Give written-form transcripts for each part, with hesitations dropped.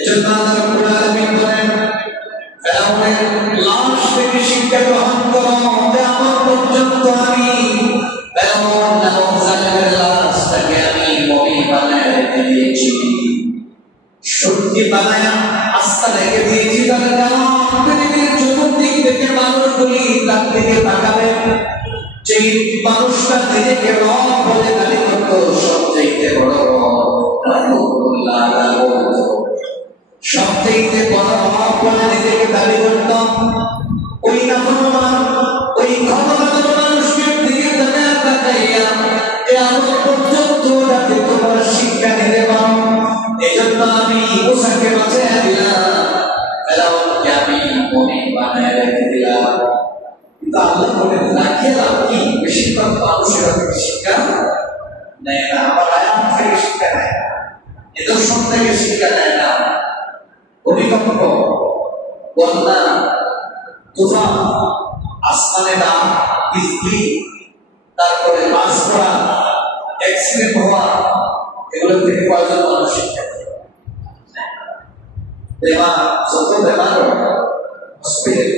এজন্য আল্লাহ রাব্বুল আলামিন বলেন ফেরাউনের লাশ থেকে শিক্ষা গ্রহণ করো, কিয়ামত পর্যন্ত আমি ফেরাউন নামক জালেমের লাশটাকে আমি মমি বানায় রেখে দিয়েছি, সত্যি বানায় আস্থা রেখে দিয়েছি। তার কারণ পৃথিবীর চতুর্দিক থেকে মানুষগুলি তার দিকে তাকাবে, যেই মানুষটা নিজেকে রব বলে দাবি করত, সবচেয়ে বড় সবচেয়ে বড় রব বলে নিজেকে দাবি করত, ওই নাফরমান ওই ক্ষমতাধর মানুষের দিকে তাকাইয়া কিয়ামত পর্যন্ত যাতে তোমরা শিক্ষা নিতে পারো, এজন্য আমি মুসাকে বাঁচিয়ে দিলাম, ফেরাউনকে আমি মমি বানায় রেখে দিলাম। কিন্তু আল্লাহ বলেন রাখে লাভ কি? বেশিরভাগ মানুষের শিক্ষা নেয় না, আবার আয়াত থেকে শিক্ষা নেয় না, নিদর্শন থেকে শিক্ষা নেয় না। ভূমিকম্প, বন্যা, তুফান, আসমানে দাম, বিজলি, তারপরে বাস করা, অ্যাক্সিডেন্ট হওয়া, এগুলো থেকে কয়জন মানুষ শিক্ষা নেয়? যত বেমার হসপিটাল,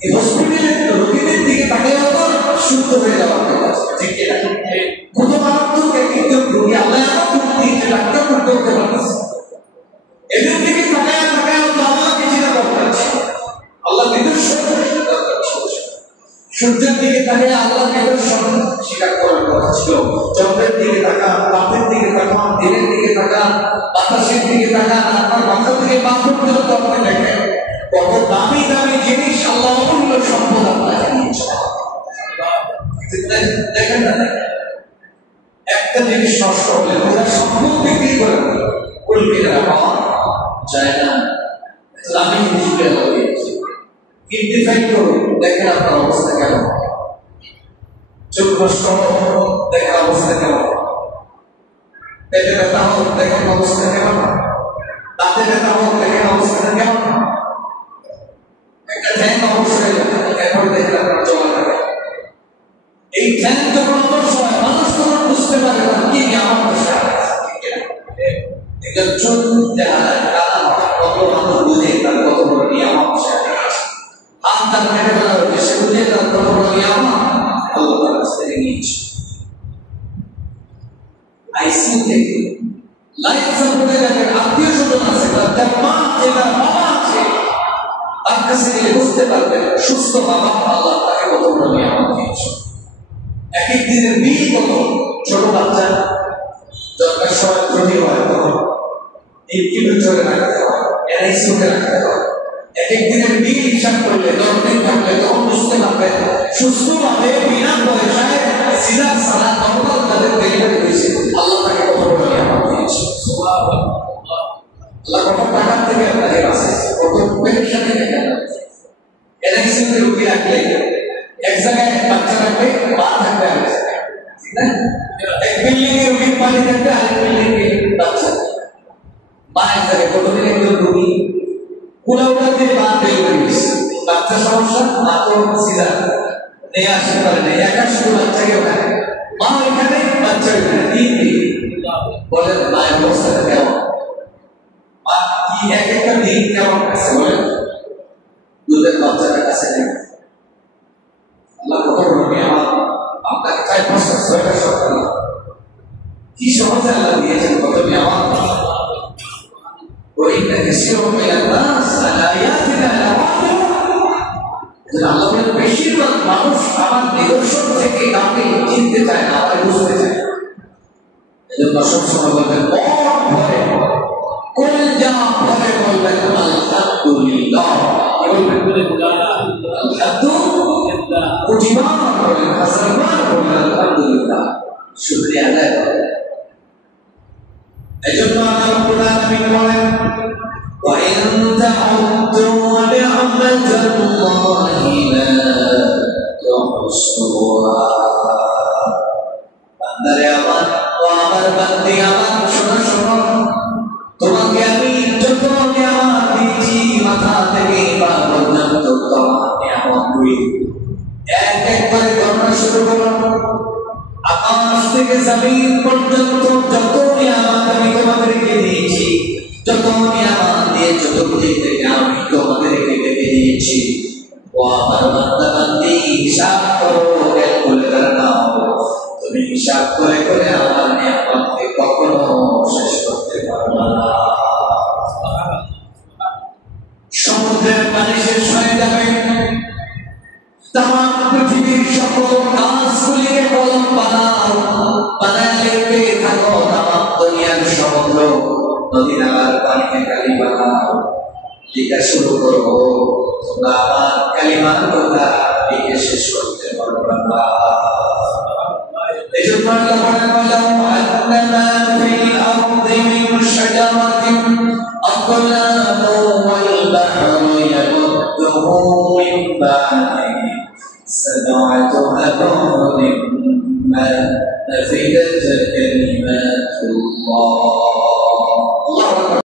এই হসপিটালের রোগীদের দিকে তাকিয়ে সুস্থ হয়ে যাওয়ার কথা, ঠিক কিনা? কত মারাত্মক একজন রোগী আল্লাহ দিয়েছে, ডাক্তার করতে হতে পারছে, এদের দিকে তাকায় আল্লাহকে চিন্তা দরকার ছিল, আল্লাহ নিদর্শন দরকার ছিল, সূর্যের দিকে তাকায় আল্লাহ নিদর্শন স্বীকার করার কথা ছিল, চন্দ্রের দিকে তাকা, রাতের দিকে তাকা, দিনের দিকে তাকা, বাতাসের দিকে তাকা, আপনার মাথা থেকে পা পর্যন্ত আপনি দেখেন কত দামি দামি জিনিস আল্লাহ অমূল্য সম্পদ আপনাকে দিয়েছে। দেখেন না, একটা জিনিস নষ্ট হলে ওরা সম্পদ বিক্রি করে কলকে পাওয়া যায় না, দামি জিনিস ইন্টিফাইড করুন, দেখেন আপনার অবস্থা কেমন, চোখ নষ্ট দেখেন অবস্থা কেমন, পেটে ব্যথা হোক দেখেন অবস্থা কেমন, দাঁতে ব্যথা হোক দেখেন অবস্থাটা কেমন, একটা ধ্যান অবশ্যই এখন দেখলে আপনার চলা যাবে। এই ধ্যান যখন অবশ্যই মানুষ তখন বুঝতে পারে না কি আমার বসে এটা চোখ দেখা যায়, কত মানুষ বুঝে তার কত বড় নিয়ামত বসে হাত তার মেটে ফেলা হচ্ছে, সে বুঝে তার কত বড় নিয়ামত আল্লাহ তার কাছ থেকে নিয়েছে। আইসিইউ থেকে লাইফ সাপোর্টে দেখেন আত্মীয় স্বজন আছে, তার মা আছে, তার বাবা আছে, তার কাছে গেলে বুঝতে পারবেন সুস্থ বাবা আল্লাহ তাকে কত বড় নিয়ামত দিয়েছে। এক এক দিনের বিল কত, ছোট বাচ্চা দরকার সময় ত্রুটি হয় তখন ইনকিউবেটরে রাখতে হয়, এনআইসিইউতে রাখতে হয়, এক এক দিনের বিল হিসাব করলে 10 দিন থাকলে তখন বুঝতে পারবেন সুস্থভাবে বিনা পয়সায় সিজার ছাড়া নরমাল তাদের ডেলিভারি হয়েছে, আল্লাহ তাকে কত বড় নিয়ামত দিয়েছে। আল্লাহ কত টাকা থেকে আপনাকে বাঁচিয়েছে, কত পেনশন থেকে এনআইসিইউতে রোগী রাখলে এক জায়গায় বাচ্চা রাখলে মা থাকবে আর ঠিক না, এক বিল্ডিং এ রোগীর পানি থাকবে আরেক বিল্ডিং এ বাচ্চা, মা এক জায়গায় কতদিন একজন রোগী কুলাউড়া দিয়ে মা ডেলিভারি হয়েছে, বাচ্চা সমস্যা, মা তো সিজার নিয়ে আসতে পারে না, একা শুধু বাচ্চাকে ওখানে, মা ওইখানে বাচ্চা ওইখানে, 3 দিন বলেন মায়ের অবস্থাটা কেমন, মা কি এক একটা দিন কেমন কাছে বলেন, দুধের বাচ্চাটার কাছে নেই। আল্লাহ কত বড় নিয়ামত আপনাকে 4-5টা 6টা সন্তান কি সহজে আল্লাহ দিয়েছেন, কত নিয়ামত। وإن كثيرا من الناس على آياتنا لغافلون, আল্লাহ বলেন বেশিরভাগ মানুষ আমার নিদর্শন থেকে আমাকে চিনতে চায় না, আমাকে বুঝতে চায় না, এজন্য সবসময় বলবেন ভয় কোন যা ভয় বলবেন আলহামদুলিল্লাহ, বলবেন আলহামদুলিল্লাহ, কুটিমান বলবেন, হাসানমান বলবেন আলহামদুলিল্লাহ, শুকরিয়া আদায় করবেন। এজন্য আল্লাহ রাব্বুল আলামিন বলেন ওয়া ইন তা'উদ্দু নি'মাতাল্লাহি লা তুহসুহা, বান্দারে আমার ও আমার বান্দি আমার, শোনো শোনো, তোমাকে আমি যত নিয়ামত দিয়েছি মাথা থেকে পা পর্যন্ত তোমার নিয়ামত গুলি এক এক করে গণনা শুরু করো, আকাশ থেকে জমিন পর্যন্ত যত নিয়ামত আমি তোমাদেরকে দিয়েছি, যত নিয়ামত দিয়ে চতুর্দিক থেকে আমি তোমাদেরকে ডেকে দিয়েছি, ও আমার বান্দা বান্দি হিসাব করো, ক্যালকুলেটর নাও, তুমি হিসাব করে করে আমার নিয়ামতকে কখনো শেষ করতে পারবে না। সমুদ্রের পানি শেষ হয়ে যাবে, তামাম পৃথিবীর সকল গাছগুলিকে কলম বানাও, বানায় লিখতে থাকো তামাম দুনিয়ার সমুদ্র নদী নালার পানিকে কালি বানাও, লিখা শুরু করবো, তোমরা আমার কালিমার কথা লিখে শেষ করতে পারবে না। এজন্য আল্লাহ বলেন, আন্নামা ফিল আরদি মিন শাজারাতিন আকলামু ওয়াল বাহরু ইয়ামুদ্দুহু মিন বা'দিহি সাব'আতু আবহুরিন মা নাফিদাত